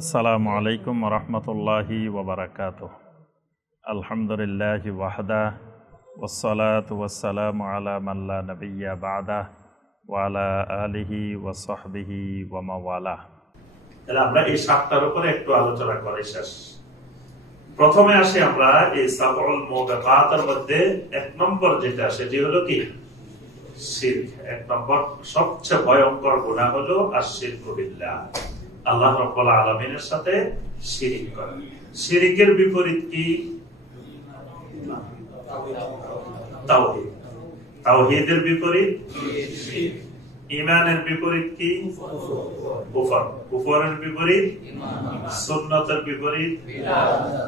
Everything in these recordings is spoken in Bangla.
আসসালামু আলাইকুম রহমতুল্লাহি ওবরাকাতুহ। আলহামদুলিল্লাহি ওয়াহদা ওয়াসসালাতু ওয়াসসালামু আলা মান লা নাবিয়্যা বা'দা ওয়া আলা আলিহি ওয়া সাহবিহি ওয়া মাওয়ালা। তাহলে আমরা এই সাতটার উপরে একটু আলোচনা করে শেষ। প্রথমে আসি আমরা এই সাবউল মুবিকাতের মধ্যে এক নম্বর যেটা, সেটি হলো কি? শিরক। এক নম্বর সবচেয়ে ভয়ঙ্কর গুনাহ হলো আশ-শিরকু বিল্লাহ, আল্লাহ রাব্বুল আলামিনের সাথে শিরিক করা। শিরিকের বিপরীত কি? তাওহীদ। তাওহীদের বিপরীত ঈমানের বিপরীত কি? কুফর। কুফরের বিপরীত সুন্নতের বিপরীত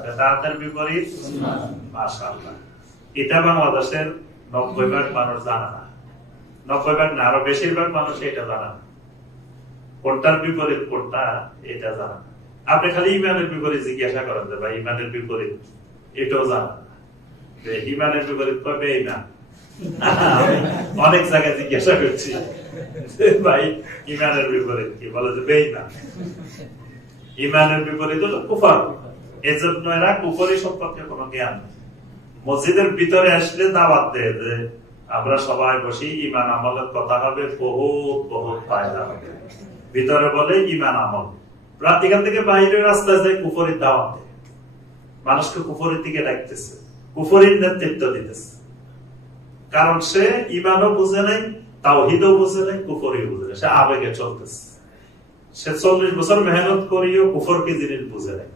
বিদআতের বিপরীত মাশাআল্লাহ। এটা বাংলাদেশের 90% মানুষ জানে না। 90% না, আরো বেশিরভাগ মানুষ এটা জানে না। কোনটার বিপরীত কোনটা এটা জানা। আপনি খালি ইমানের বিপরীত জিজ্ঞাসা করেন যে ভাই ইমানের বিপরীত, এটাও জানা যে ইমানের বিপরীত কবে বেঈমান। অনেক জায়গায় জিজ্ঞাসা করছি ভাই ইমানের বিপরীত কি, বলে যে বেঈমান। ইমানের বিপরীত হলো কুফর। এজন্য এরা কুফরি সম্পর্কে কোনো জ্ঞান নেই। মসজিদের ভিতরে আসলে দাওয়াত দেয় যে আমরা সবাই বসি, ইমান আমলের কথা হবে, বহুত বহুত ফায়দা হবে। ভিতরে বলে ইমান আমল, এখান থেকে বাইরের রাস্তায় যায় কুফরির দাওয়াত দেয়, মানুষকে কুফরির দিকে ডাকতেছে, কুফরির নেতৃত্ব দিতেছে। কারণ সে ইমানও বুঝে নাই, তাওহীদও বুঝে নাই, কুফরিও বুঝে নাই, সে আবেগে চলতেছে। সে 40 বছর মেহনত করিও কুফর কি জিনিস বুঝে নাই।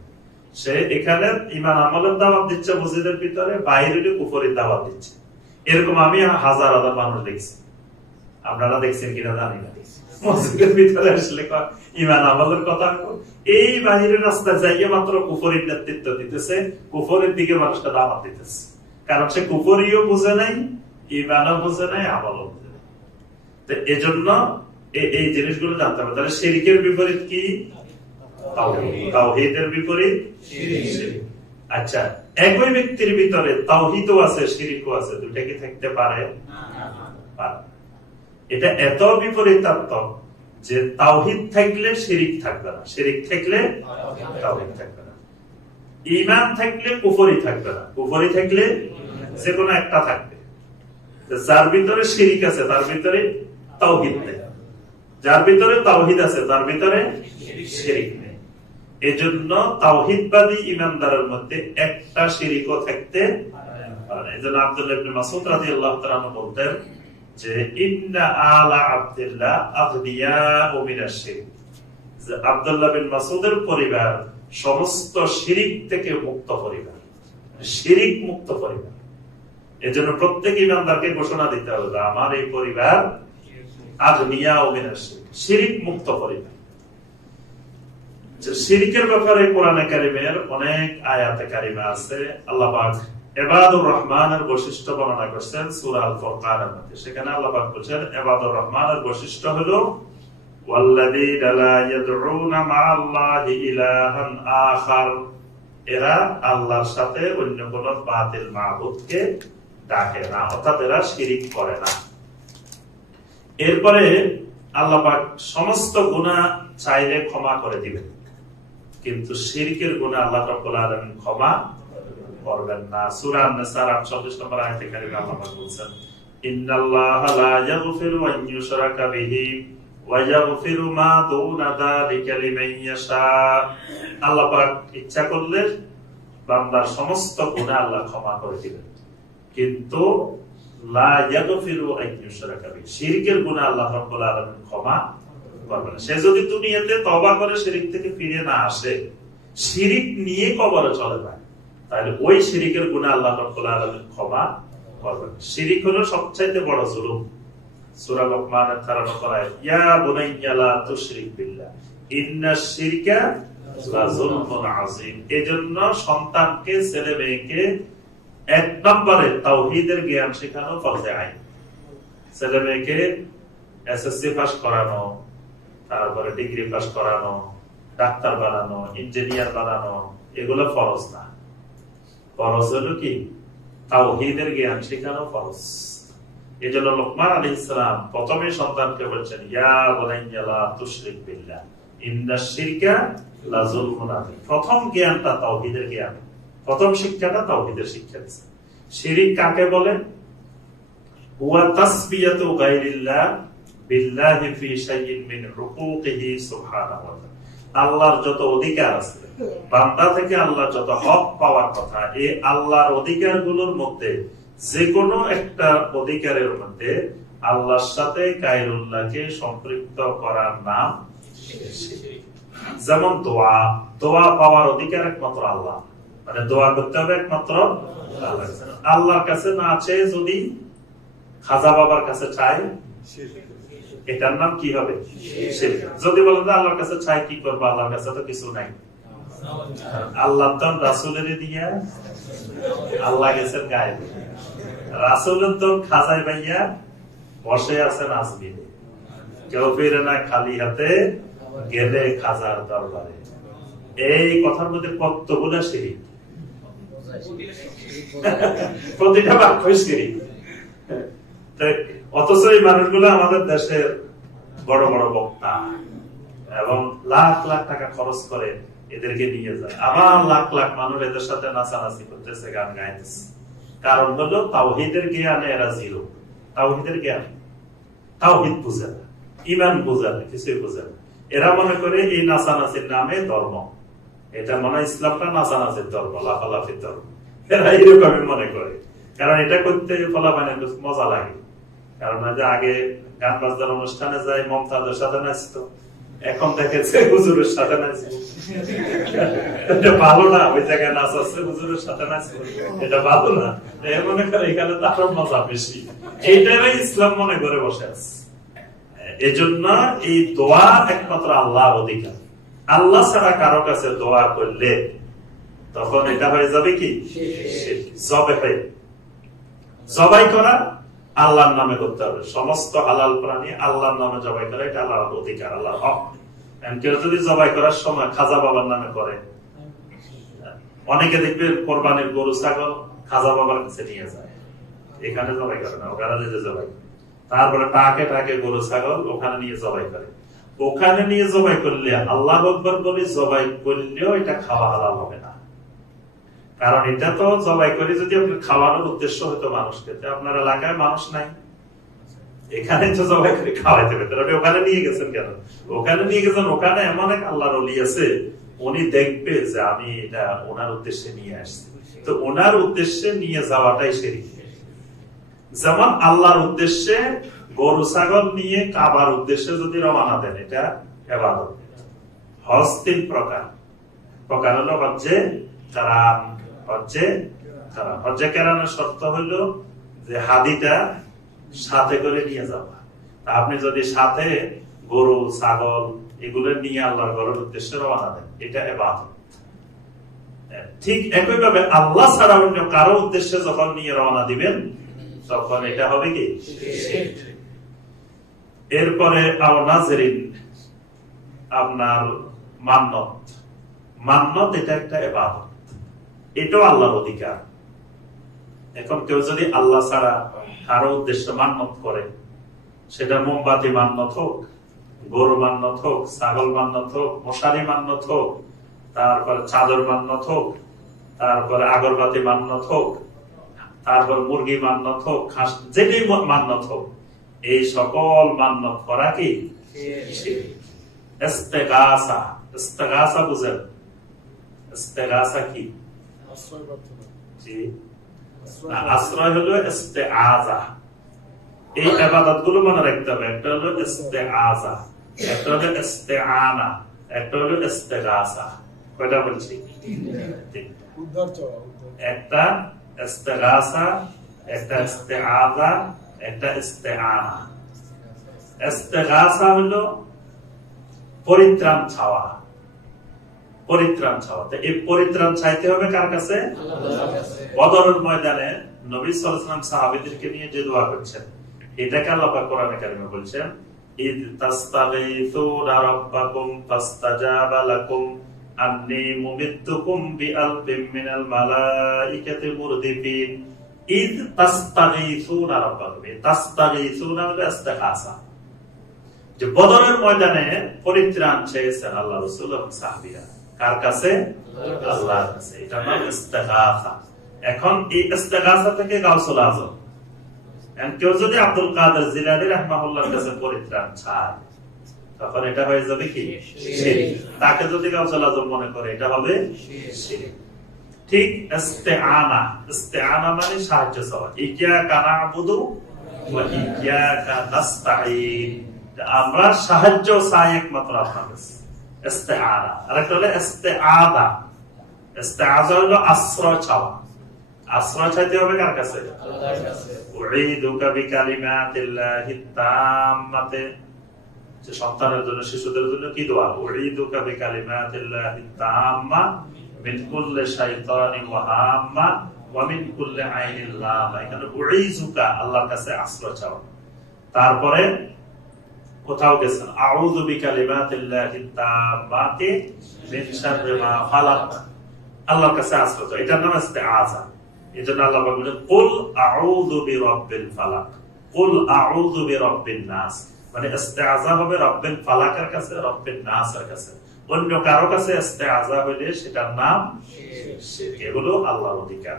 সে এখানে ইমান আমলের দাওয়াত দিচ্ছে মসজিদের ভিতরে, বাইরে কুফরির দাওয়াত দিচ্ছে। এরকম আমি হাজার হাজার মানুষ দেখছি, আপনারা দেখছেন কিনা জানি না। মসজিদের ভিতরে আসলে ইমান আমলের কথা, এই বাহিরের রাস্তায় যাইয়ে মাত্র কুফরির নেতৃত্ব দিতেছে, কুফরের দিকে মানুষটা দাওয়াত দিতেছে। কারণ সে কুফরিও বুঝে নাই, ইমানও বুঝে নাই, আমলও বুঝে নাই। তো এজন্য এই জিনিসগুলো জানতে হবে। তাহলে শিরকের বিপরীত কি? তাওহীদের বিপরীত শিরক। আচ্ছা, একই ব্যক্তির ভিতরে তাওহীদও আছে শিরকও আছে, দুইটা কি থাকতে পারে? পারে। এটা এত বিপরীতাত্মক যে তাওহীদ থাকলে শিরিক থাকবে না, শিরিক থাকলে তাওহীদ থাকবে না, ঈমান থাকলে কুফরি থাকবে না, কুফরি থাকলে যে কোনো একটা থাকবে। যার ভিতরে শিরিক আছে তার ভিতরে তাওহীদ নেই, যার ভিতরে তাওহীদ আছে তার ভিতরে শিরিক নেই। এজন্য তাওহীদবাদী ঈমানদারের মধ্যে একটা শিরিকও থাকতে পারে না। এজন্য আব্দুল্লাহ ইবনে মাসউদ রাদিয়াল্লাহু তাআলা বলতেন যে ইন্না আলা আব্দুল্লাহ আগনিয়াউ মিনাশ শিরক, যে আব্দুল্লাহ বিন মাসউদের পরিবার সমস্ত শিরিক থেকে মুক্ত পরিবার, শিরিক মুক্ত পরিবার। এজন্য প্রত্যেক ঈমানদারকে ঘোষণা দিতে হবে আমার এই পরিবার আগনিয়াউ মিনাশ শিরক, শিরিক মুক্ত পরিবার। শিরিকের ব্যাপারে কোরআনে কারিমের অনেক আয়াতে কারিমা আছে। আল্লাহ পাক ইবাদুর রহমানের বৈশিষ্ট্য বর্ণনা করেছেন সূরা আল ফুরকানের মধ্যে। সেখানে আল্লাহ পাক বলেছেন ইবাদুর রহমানের বৈশিষ্ট্য হলো ওয়াল্লাযীনা লা ইয়াদউনা মা'আল্লাহি ইলাহান আখার, এরা আল্লাহর সাথে অন্য কোন বাতিল মাবুদকে ডাকে না, অর্থাৎ এরা শিরিক করে না। এরপরে আল্লাহ পাক সমস্ত গুনাহ চাইলে ক্ষমা করে দিবেন, কিন্তু শিরকের গুনাহ আল্লাহ রাব্বুল আলামিন ক্ষমা করবেন না। সূরা আন-নিসার 48 নম্বর আয়াতে কারিমে আল্লাহ পাক বলেন ইন্নাল্লাহা লা ইয়াগফিরু আন ইউশরাকা বিহি ওয়া ইয়াগফিরু মা দুনা যালিকা লিমান ইয়াশা। আল্লাহ পাক ইচ্ছা করলে বান্দার সমস্ত গুনাহ আল্লাহ ক্ষমা করে দিবেন, কিন্তু লা ইয়াগফিরু আন ইউশরাকা বিহি, শিরকের গুনাহ আল্লাহ রাব্বুল আলামিন ক্ষমা করবেন না। সে যদি দুনিয়াতে তওবা করে শিরক থেকে ফিরে না আসে, শিরক নিয়ে কবরে চলে যায়, তাহলে ওই শিরিকের গুনাহ আল্লাহ রাব্বুল আলামিন ক্ষমা করবেন। শিরিক হলো সবচেয়ে বড় জুলুম। সূরা লুকমানের 13 নম্বর আয়াত, ইয়া বুনাইয়া লা তুশরিক বিল্লাহ ইন্নাশ শিরকা লা যুলমুন আযীম। এজন্য সন্তানকে, ছেলে মেয়েকে এক নম্বরে তাওহীদের জ্ঞান শেখানো ফরজে আইন। ছেলে মেয়েকে এসএসসি পাস করানো, তারপরে ডিগ্রি পাস করানো, ডাক্তার বানানো, ইঞ্জিনিয়ার বানানো, এগুলো ফরজ না। ফরজ হলো কি? তাওহীদের জ্ঞান শেখানো ফরজ। এজন্য লোকমান আলাইহিস সালাম প্রথমে সন্তানকে বলছেন ইয়া বুনাইয়া লা তুশরিক বিল্লাহ ইন্নাশ শিরকা লাযুলমুন আযীম। প্রথম জ্ঞানটা তাওহীদের জ্ঞান, প্রথম শিক্ষাটা তাওহীদের শিক্ষা দিয়েছে। শিরক কাকে বলে? হুয়া তাসবিয়াতু গায়রিল্লাহ বিল্লাহি ফি শাইইন মিন হুকুকিহি সুবহানাহু ওয়া তাআলা। আল্লাহর যত অধিকার আছে, বান্দা থেকে আল্লাহ যত হক পাওয়ার কথা, এই আল্লাহর অধিকারগুলোর মধ্যে যে কোনো একটা অধিকারের মধ্যে আল্লাহর সাথে গায়রুল্লাহকে সম্পৃক্ত করার নাম শিরক। যেমন দোয়া, দোয়া পাওয়ার অধিকার একমাত্র আল্লাহ, মানে দোয়া করতে হবে একমাত্র আল্লাহর কাছে, না চেয়ে যদি খাজা বাবার কাছে চাই, এটার নাম কি হবে? শিরক। যদি বলেন আল্লাহর কাছে চাই কি করবো, আল্লাহর কাছে তো কিছু নাই, আল্লাহ তো রাসূলের দিয়া, আল্লাহ গেছেন গায়েব, রাসূলের তো খাজায় ভাইয়া বসে আছেন আসবিনে, কেউ ফিরে না খালি হাতে গেলে খাজার দরবারে। এই কথার মধ্যে কতগুলো শিরক, প্রতিটা বাক্যই শিরক। অথচ এই মানুষগুলো আমাদের দেশের বড় বড় বক্তা, এবং লাখ লাখ টাকা খরচ করে এদেরকে নিয়ে যায়, আবার লাখ লাখ মানুষ এদের সাথে নাচানাচি করতেছে, গান গাইতেছে। কারণ হলো তাওহীদের জ্ঞানে এরা জিরো। তাওহীদের জ্ঞান, তাওহীদ বুঝে না, ঈমান বুঝে না, কিছুই বুঝে না। এরা মনে করে এই নাচানাচির নামে ধর্ম, এটা মনে হয় ইসলামটা নাচানাচির ধর্ম, লাফালাফির ধর্ম। এরা এরকমই মনে করে, কারণ এটা করতে ফলাফানের মজা লাগে। কারণ আগে গান বাজনার অনুষ্ঠানে যায়, মমতাজের সাথে নাচতো, এখন দেখেছে হুজুরের সাথে নাচবে, এটা ভালো না। ওই জায়গায় নাচ আছে, হুজুরের সাথে নাচবে, এটা ভালো না। মনে করে এখানে তো আরো মজা বেশি, এইটাই ইসলাম মনে করে বসে আছে। এজন্য এই দোয়া একমাত্র আল্লাহর অধিকার। আল্লাহ ছাড়া কারো কাছে দোয়া করলে তখন এটা হয়ে যাবে কি? জবাই করা আল্লাহর নামে করতে হবে। সমস্ত হালাল প্রাণী আল্লাহর নামে জবাই করা, এটা আল্লাহর অধিকার, আল্লাহর হক। কেউ যদি জবাই করার সময় খাজা বাবার নামে করে, অনেকে দেখবে কোরবানির গরু ছাগল খাজা বাবার কাছে নিয়ে যায়, এখানে জবাই করে না, ওখানে নিজে জবাই। তারপরে টাকে টাকে গরু ছাগল ওখানে নিয়ে জবাই করে। ওখানে নিয়ে জবাই করলে আল্লাহু আকবার বলে জবাই করলেও এটা খাওয়া হালাল হবে না। কারণ এটা তো জবাই করে যদি আপনি খাওয়ানোর উদ্দেশ্য হতো মানুষকে, আপনার এলাকায় মানুষ নাই, এখানে তো জবাই করে খাওয়াইতে পেতেন, আপনি ওখানে নিয়ে গেছেন কেন? ওখানে নিয়ে গেছেন, ওখানে এমন এক আল্লাহর ওলি আছে, উনি দেখবে যে আমি এটা ওনার উদ্দেশ্যে নিয়ে আসছি, তো ওনার উদ্দেশ্যে নিয়ে যাওয়াটাই শিরক। যেমন আল্লাহর উদ্দেশ্যে গরু ছাগল নিয়ে কাবার উদ্দেশ্যে যদি রওনা দেন, এটা ইবাদত। হজ 3 প্রকার। প্রকার হলো হজ্জে কারান, হজ্জে কারানের শর্ত হলো যে হাদিটা সাথে করে নিয়ে যাওয়া। আপনি যদি সাথে গরু ছাগল এগুলো নিয়ে আল্লাহর ঘরের উদ্দেশ্যে রওনা দেন, এটা ইবাদত। ঠিক একইভাবে আল্লাহ ছাড়া অন্য কারো উদ্দেশ্যে যখন নিয়ে রওনা দিবেন, তখন এটা হবে কি? এরপরে আপনার মান্নত, এটা একটা ইবাদত, এটাও আল্লাহর অধিকার। এখন কেউ যদি আল্লাহ ছাড়া কারো উদ্দেশ্যে মান্নত করে, সেটা মোমবাতি মান্নত হোক, গরু মান্নত হোক, ছাগল মান্নত হোক, মশারি মান্নত হোক, তারপর চাদর মান্নত হোক, তারপরে আগরবাতি মান্নত হোক, তারপর মুরগি মান্নত হোক, খাস যেটাই মান্নত হোক, এই সকল মান্নত করা কি? ইস্তেগাসা। ইস্তেগাসা বুঝেন? ইস্তেগাসা কি? আশ্রয় হলো ইস্তেআযা। এই ইবাদতগুলো মনে রাখতে হবে। একটা হলো ইস্তেআযা, একটা হলো ইস্তেআনা, একটা হলো ইস্তেগাসা। কয়টা বলছি? একটা ইস্তেগাসা, একটা ইস্তেআযা, একটা ইস্তেআনা। ইস্তেগাসা হলো পরিত্রাণ চাওয়া, পরিত্রাণ চাওয়া। তো এই পরিত্রাণ চাইতে হবে কার কাছে? বদরের ময়দানে নবী সাল্লাল্লাহু আলাইহি ওয়াসাল্লাম সাহাবীদেরকে নিয়ে যে দোয়া করছেন, এটাকে আল্লাহ পাক কোরআনে কারিমে বলছেন, ইদ তাস্তাগীসুনা রাব্বাকুম ফাস্তাজাবা লাকুম আন্নী মুমিদ্দুকুম বিআলফিম মিনাল মালাইকাতি মুরদিফিন। ইদ তাস্তাগীসুনা রাব্বাকুম, তাস্তাগীসুনা মানে ইস্তিগাসা। যে বদরের ময়দানে পরিত্রাণ চেয়েছেন আল্লাহ রাসূল এবং সাহাবীরা কার কাছে? আল্লাহর কাছে। এটা নাম ইস্তেগাসা। এখন এই ইস্তেগাসা থেকে গাউসুল আজম, কেউ যদি আব্দুল কাদের জিলানী রাহমাহুল্লাহর কাছে পরিত্রাণ চায় তখন এটা হয়ে যাবে কি? শিরক। তাকে যদি গাউসুল আজম মনে করে এটা হবে শিরক। ঠিক ইস্তেআনা, ইস্তেআনা মানে সাহায্য চাওয়া। ইয়্যাকা না'বুদু ওয়া ইয়্যাকা নাস্তাঈন, আমরা সাহায্য চাই একমাত্র আপনার কাছে। ইস্তেআনা। আরেকটা হলো ইস্তেআযা। ইস্তেআযা হলো আশ্রয় চাওয়া। আশ্রয় চাইতে হবে কার কাছে? আল্লাহর কাছে। উঈদুকা বিকালিমাতিল্লাহি তাম্মাতি, যে সন্তানের জন্য, শিশুদের জন্য কি দোয়া? উঈদুকা বিকালিমাতিল্লাহি তাম্মা মিন কুল্লি শাইতানিন ওয়া হাম্মা ওয়া মিন কুল্লি আইনিন লামা। এখানে উঈজুকা আল্লাহর কাছে আশ্রয় চাওয়া। তারপরে কোথাও গেছেন আউযু বিকালিমাতিল্লাহি তাম্মাতি মিন শাররি মা খালাক, আল্লাহর কাছে আশ্রয় চাওয়া। এটার নাম ইস্তেআযা। এজন্য আল্লাহ বলেন কুল আউযু বিরাব্বিল ফালাক, কুল আউযু বিরাব্বিন নাস, মানে ইস্তেআযা হবে রব্বিল ফালাকের কাছে, রব্বিন নাসের কাছে। অন্য কারো কাছে ইস্তেআযা হইলে সেটার নাম শিরক। এগুলো আল্লাহর অধিকার।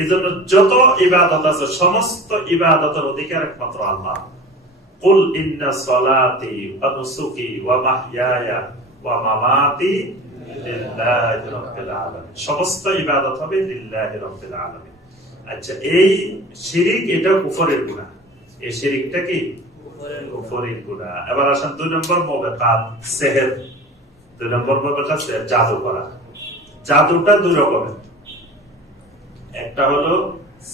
এজন্য যত ইবাদত আছে সমস্ত ইবাদতের অধিকার একমাত্র আল্লাহ। কুল ইন্না সলাতি ওয়া নুসুকি ওয়া মাহইয়ায়া ওয়া মামাতি লিল্লাহি রাব্বিল আলামিন, সমস্ত ইবাদত হবে লিল্লাহি রাব্বিল আলামিন। আচ্ছা, এই শিরক এটা কুফরের গুনাহ। এই শিরকটা কি? কুফরের গুনাহ। এবার আসেন 2 নম্বর মুবিকাত, সিহর। 2 নম্বর মুবিকাত সিহর, জাদু করা। জাদুটা 2 রকমের, একটা হলো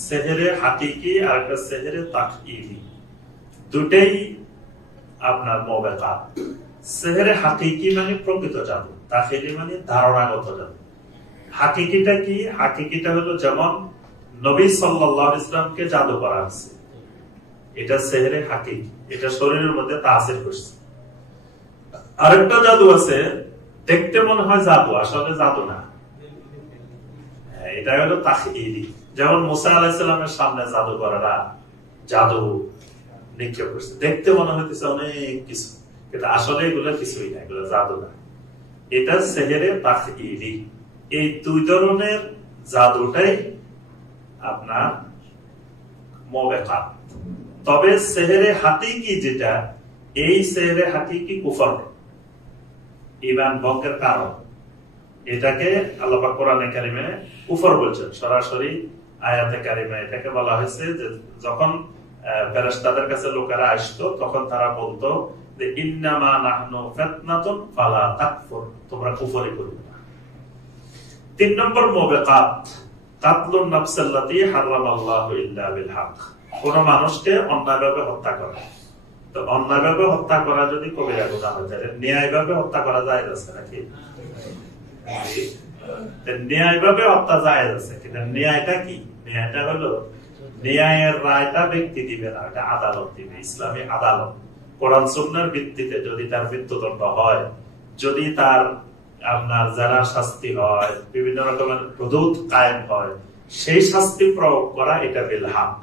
সিহরে হাকিকি আর একটা সিহরে তাকয়ীদি। দুটেই আপনার মুবিকাত। সিহরে হাকিকি মানে প্রকৃত জাদু, তাকয়ীদি মানে ধারণাগত জাদু। হাকিকিটা কি? হাকিকিটা হলো যেমন নবী সাল্লাল্লাহু আলাইহি ওয়াসাল্লামকে জাদু করা হয়েছে, এটা সিহরে হাকিকি, এটা শরীরের মধ্যে তাসির করছে। আরেকটা জাদু আছে দেখতে মনে হয় জাদু, আসলে জাদু না, এটা হলো তাকয়ীদি। যেমন মুসা আলাইহিস সালামের সামনে জাদুকররা জাদু নিক্ষেপ করছে, দেখতে মনে হইতেছে অনেক কিছু, কিন্তু আসলে এগুলো কিছুই না, এগুলো জাদু না, এটা সিহরে তাকয়ীদি। এই 2 ধরনের জাদুটাই আপনার মুবিকাত। তবে সিহরে হাকিকি যেটা, এই সিহরে হাকিকি কুফর, ঈমান ভঙ্গের কারণ। এটাকে আল্লাহ পাক কোরআনে কারিমে কুফর বলছেন, সরাসরি আয়াতে কারিমে এটাকে বলা হয়েছে যে যখন ফেরেশতাদের কাছে লোকেরা আসতো তখন তারা বলতো যে ইন্নামা নাহনু ফিতনাতুন ফালা তাকফুর, তোমরা কুফরি করবে না। 3 নম্বর মুবিকাত, কাতলুন নাফসাল্লাতী হারামাল্লাহু ইল্লা বিল হক, কোন মানুষকে অন্যায়ভাবে হত্যা করা। তো অন্যায়ভাবে হত্যা করা যদি কবিরা গুনাহ হয়, তাহলে ন্যায়ভাবে হত্যা করা যায় আছে নাকি? ন্যায়ভাবে হত্যা যায় আছে, কিন্তু ন্যায়টা কি? ন্যায়টা হলো ন্যায়ের রায়টা ব্যক্তি দিবে না, এটা আদালত দিবে, ইসলামী আদালত। কোরআন সুন্নাহর ভিত্তিতে যদি তার মৃত্যুদণ্ড হয়, যদি তার আপনার যারা শাস্তি হয়, বিভিন্ন রকমের হুদুদ কায়েম হয়, সেই শাস্তি প্রয়োগ করা, এটা বিল হক,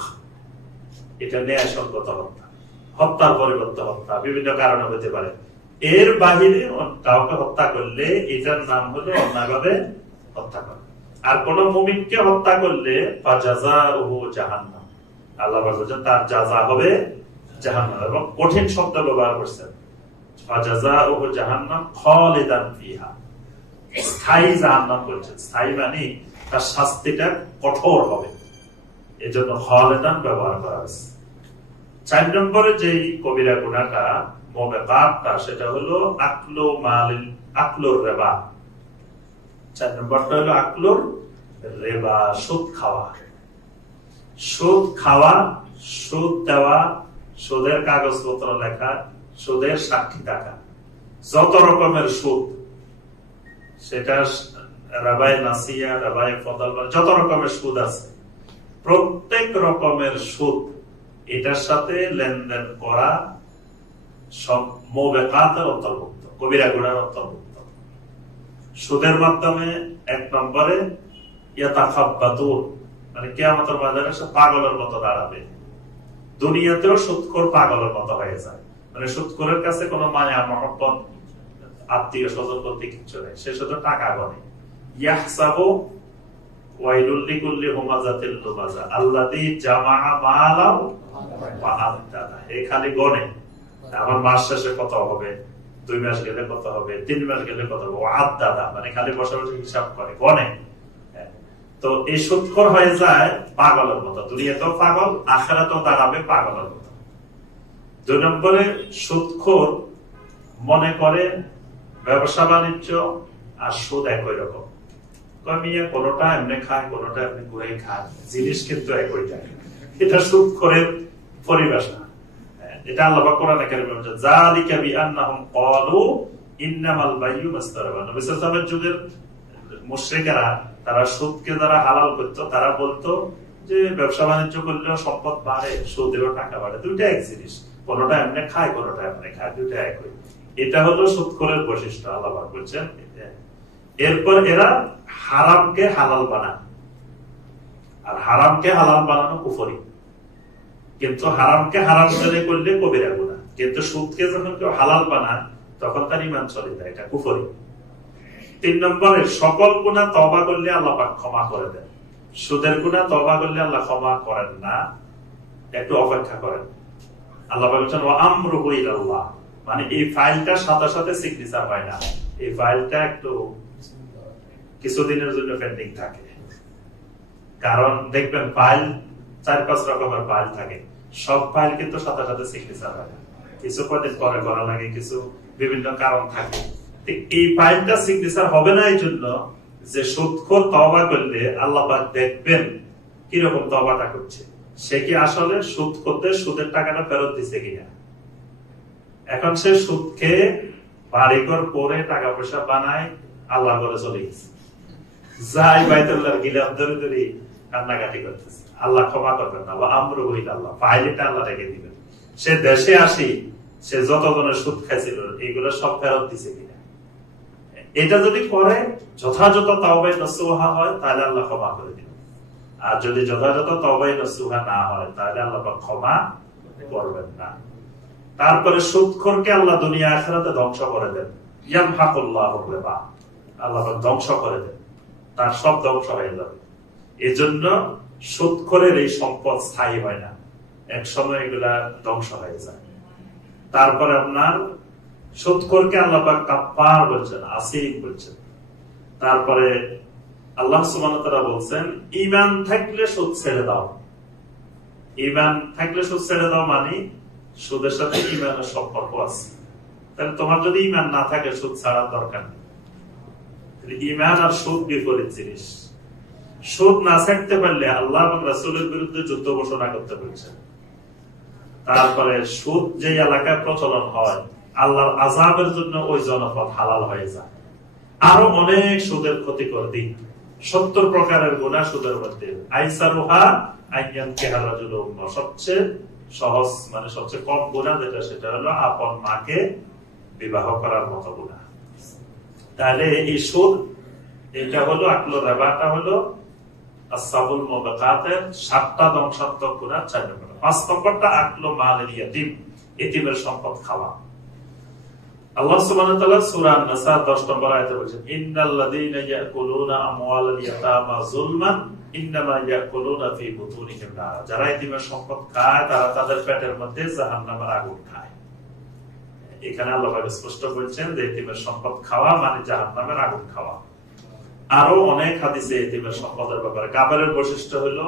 এটা ন্যায়সঙ্গত হত্যা। হত্যার পরিবর্তে হত্যা বিভিন্ন কারণে হতে পারে, এর বাহিরে কাউকে হত্যা করলে এটার নাম হলো অন্যায়ভাবে হত্যা করা। আর কোন মুমিনকে হত্যা করলে ফাজাযাউহু জাহান্নাম, আল্লাহ বলেছেন তার জাযা হবে জাহান্নাম, এবং কঠিন শব্দ ব্যবহার করছেন, ফাজাযাউহু জাহান্নাম খালিদান ফিহা, স্থায়ী জাহান্নাম বলছেন। স্থায়ী মানে তার শাস্তিটা কঠোর হবে, এজন্য খালিদান ব্যবহার করা হয়েছে। 4 নম্বরে যেই কবিরা গুনাহটা মুবিকাতটা, সেটা হলো আকলুর রিবা। 4 নম্বরটা হলো আকলুর রিবা, সুদ খাওয়া। সুদ খাওয়া, সুদ দেওয়া, সুদের কাগজপত্র লেখা, সুদের সাক্ষী থাকা, যত রকমের সুদ, সেটা রাবাই নাসিয়া, রাবাই ফদল, যত রকমের সুদ আছে, প্রত্যেক রকমের সুদ, এটার সাথে লেনদেন করা সব মুবিকাতের অন্তর্ভুক্ত, কবিরা গুনাহের অন্তর্ভুক্ত। সুদের মাধ্যমে 1 নম্বরে ইয়াতাখাব্বাতুন, মানে কিয়ামতের ময়দানে সে পাগলের মতো দাঁড়াবে। দুনিয়াতেও সুদখোর পাগলের মতো হয়ে যায়, মানে সুদখোরের কাছে কোনো মায়া মহব্বত আত্মীয় স্বজন বলতে কিচ্ছু নেই, সে শুধু টাকা গনে। ইয়াহসাবু ওয়াইলুল লিকুল্লি হুমাযাতিল লুমাযা আল্লাযী জামাআ মালাও ওয়া আদ্দাদা। এই খালি গনে, আমার মাস শেষে কত হবে, 2 মাস গেলে কত হবে, 3 মাস গেলে কত হবে, ওয়া আদ্দাদা মানে খালি বসে বসে হিসাব করে, গনে। তো এই সুদখোর হয়ে যায় পাগলের মতো, দুনিয়াতেও পাগল, আখিরাতেও দাঁড়াবে পাগলের মতো। 2 নম্বরে সুদখোর মনে করে ব্যবসা বাণিজ্য আর সুদ একই রকম। কোনটা এমনি খায়, কোনটা এমনি ঘুরে খায়, জিনিস কিন্তু একই যায়। এটা সুদখোরের পরিভাষা। এটা আল্লাহ পাক কোরআনে কারিমে বলেছেন, যালিকা বিআন্নাহুম ক্বালু ইন্নামাল বাইয়ু মাসতারাবা। নবী সাল্লাল্লাহু আলাইহি ওয়াসাল্লামের যুগের মুশরিকেরা, তারা সুদকে যারা হালাল করতো, তারা বলতো যে ব্যবসা বাণিজ্য করলেও সম্পদ বাড়ে, সুদেরও টাকা বাড়ে, দুইটা এক জিনিস। কোনটা এমনি খায়, কোনটা এমনি খায়, দুইটা একই। এটা হলো সুদখোরের বৈশিষ্ট্য, আল্লাহ পাক বলছেন। এরপর এরা হারামকে হালাল বানায়, আর হারামকে হালাল বানানো কুফরি। কিন্তু হারামকে হারাম জেনে করলে কবিরা গুনাহ, কিন্তু সুদকে যখন কেউ হালাল বানায় তখন তার ঈমান চলে যায়, এটা কুফরি। 3 নম্বরে সকল গুনাহ তওবা করলে আল্লাহ পাক ক্ষমা করে দেন, সুদের গুনাহ তওবা করলে আল্লাহ ক্ষমা করেন না, একটু অপেক্ষা করেন। আল্লাহ বলেছেন ওয়া আমরুহু ইলাল্লাহ, মানে এই ফাইলটার সাথে সাথে সিগনেচার হয় না, এই ফাইলটা একটু কিছুদিনের জন্য পেন্ডিং থাকে। কারণ দেখবেন ফাইল 4-5 রকমের ফাইল থাকে, সব ফাইল কিন্তু সাথে সাথে সিগনেচার হয় না, কিছু কদিন পরে করা লাগে, কিছু বিভিন্ন কারণ থাকে। এই ফাইলটা সিগনেচার হবে না এই জন্য যে সুদখোর তওবা করলে আল্লাহ পাক দেখবেন কিরকম তওবাটা করছে, সে কি আসলে সুদ করতে সুদের টাকাটা ফেরত দিছে কিনা। এখন সে সুদ খেয়ে বাড়িঘর করে টাকা পয়সা বানায়, আল্লাহ করে চলে গেছে, যাই বাইতুল্লাহর গিলাফ ধরে ধরে কান্নাকাটি করতেছে, আল্লাহ ক্ষমা করবেন না। আমরুহু ইলাল্লাহ, ফাইলটা আল্লাহ রেখে দিবেন। সে দেশে আসি, সে যত ধরনের সুদ খাইছিল এগুলো সব ফেরত দিছে কিনা। এটা যদি করে যথাযথ তাওবায়ে নসুহা হয় তাহলে আল্লাহ ক্ষমা করে দিবেন, আর যদি যথাযথ তাওবায়ে নসুহা না হয় তাহলে আল্লাহ ক্ষমা করবেন না। তারপরে সুদখোরকে আল্লাহ দুনিয়া আখিরাতে ধ্বংস করে দেন, ইয়ামহাকুল্লাহু রিবা, আল্লাহ ধ্বংস করে দেন, তার সব ধ্বংস হয়ে যাবে। এজন্য সুদখোরের এই সম্পদ স্থায়ী হয় না, এক সময় এগুলা ধ্বংস হয়ে যায়। তারপরে আপনার সুদখোরকে আল্লাহ পাক কাফফার বলছেন, আসিম বলছেন। তারপরে আল্লাহ সুবহানাহু ওয়া তাআলা বলছেন ঈমান থাকলে সুদ ছেড়ে দাও। ঈমান থাকলে সুদ ছেড়ে দাও মানে সুদের সাথে ঈমানের সম্পর্ক আছে। তাহলে তোমার যদি ঈমান না থাকে সুদ ছাড়ার দরকার নেই। ঈমান আর সুদ বিপরীত জিনিস। সুদ না ছাড়তে পারলে আল্লাহ এবং রাসূলের বিরুদ্ধে যুদ্ধ ঘোষণা করতে বলছেন। তারপরে সুদ যে এলাকায় প্রচলন হয় আল্লাহর আযাবের জন্য ওই জনপদ হালাল হয়ে যায়। আরো অনেক সুদের ক্ষতিকর দিক, 70 প্রকারের গুনাহ সুদের মধ্যে। আইসারুহা আইয়ান কেহারাজুল, সবচেয়ে সহজ মানে সবচেয়ে কম গুনাহ যেটা, সেটা হলো আপন মাকে বিবাহ করার মতো গুনাহ। তাহলে এই সুদ, এটা হলো আকলু রিবাটা হলো আসসাবুল মুবাকাতের 7টা ধ্বংসাত্মক গুনাহ 4 নম্বর। 5 নম্বরটা আকলু মালিল ইয়াতীম, এতিমের সম্পদ খাওয়া। আল্লাহ সুবহানাহু ওয়া তাআলা সূরা আন-নাসা 10 নম্বর আয়াতে বলেছেন ইন্নাল্লাযীনা ইয়াকুলুনা আমওয়ালাল ইয়াতামা যুলমান ইন্নামা ইয়াকুলুনা ফি বুতুনিহিম নার। যারা এতিমের সম্পদ খায় তারা তাদের পেটের মধ্যে জাহান্নামের আগুন খায়। এখানে আল্লাহ পাক স্পষ্ট বলেছেন যে এতিমের সম্পদ খাওয়া মানে জাহান্নামের আগুন খাওয়া। আরো অনেক হাদিসে এতিমের সম্পদের ব্যাপারে কাফেরের বৈশিষ্ট্য হলো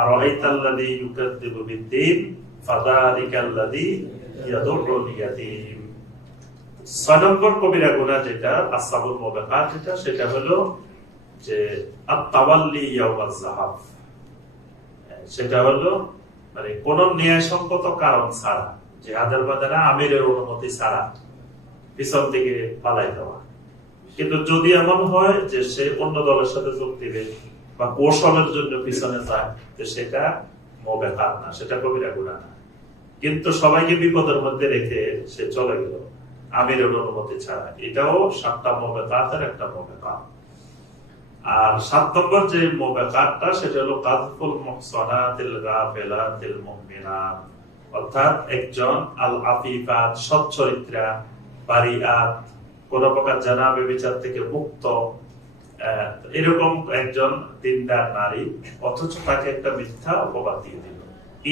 আরাইতাল্লাযী ইউকাযযিবু বিদ্দীন ফাযালিকাল্লাযী ইয়াদুররুল ইয়াতীম। 6 নম্বর কবিরা গুনাহ যেটা আসসাবুল মুবাকাত, যেটা সেটা হলো যে আত-তাওয়াল্লি ইয়াওমাজ যাহাব। সেটা হলো মানে কোন ন্যায়সঙ্গত কারণ ছাড়া, জিহাদের ময়দানে আমিরের অনুমতি ছাড়া পিছন থেকে পালাই দেওয়া। কিন্তু যদি এমন হয় যে সে অন্য দলের সাথে যোগ দিবে বা কৌশলের জন্য পিছনে যায়, তো সেটা মুবাকাত না, সেটা কবিরা গুনাহ না। কিন্তু সবাইকে বিপদের মধ্যে রেখে সে চলে গেল আমিরের অনুমতি ছাড়া, এটাও 7টা মুবাকাতের একটা মুবাকাত। আর 7 নম্বর যে মুবাকাতটা সেটা হলো কাযফুল মুহসানাতিল গাফিলাতিল মুমিনাত অর্থাৎ একজন আল আফিফাত, সৎ চরিত্রা, বারিআত, কোন প্রকার জানা ব্যভিচার থেকে মুক্ত, এরকম একজন দিনদার নারী, অথচ তাকে একটা মিথ্যা অপবাদ দিয়ে দিল।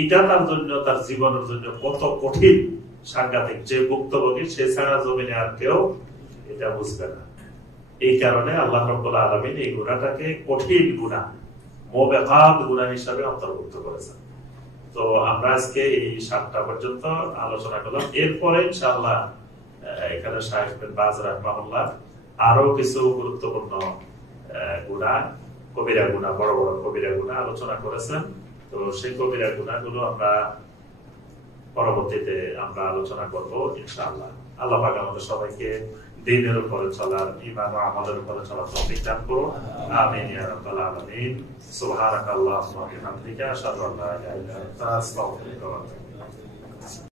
এটা তার জন্য, তার জীবনের জন্য কত কঠিন, সাংঘাতিক। যে ভুক্তভোগী সে ছাড়া জমিনে আর কেউ এটা বুঝবে না। এই কারণে আল্লাহ রাব্বুল আলামিন এই গুনাহটাকে কঠিন গুনাহ, মুবিকাত গুনাহ হিসাবে অন্তর্ভুক্ত করেছেন। তো আমরা আজকে এই 7টা পর্যন্ত আলোচনা করলাম। এরপরে ইনশাআল্লাহ এখানে শাইখ বিন বাজ রাহিমাহুল্লাহ আরো কিছু গুরুত্বপূর্ণ গুনাহ, কবিরা গুনাহ, বড় বড় কবিরা গুনাহ আলোচনা করেছেন। তো সেই কবিরা গুনাহগুলো আমরা পরবর্তীতে আমরা আলোচনা করব ইনশাআল্লাহ। আল্লাহ পাক আমাদের সবাইকে দ্বীনের উপরে চলার, ঈমান ও আমলের উপরে চলার তৌফিক দান করুন। আমিন ইয়া রাব্বাল আলামিন। সুবহানাকাল্লাহুম্মা ওয়া বিহামদিকা আশহাদু আল্লা ইলাহা ইল্লা আনতা আস্তাগফিরুকা ওয়া আতুবু ইলাইক।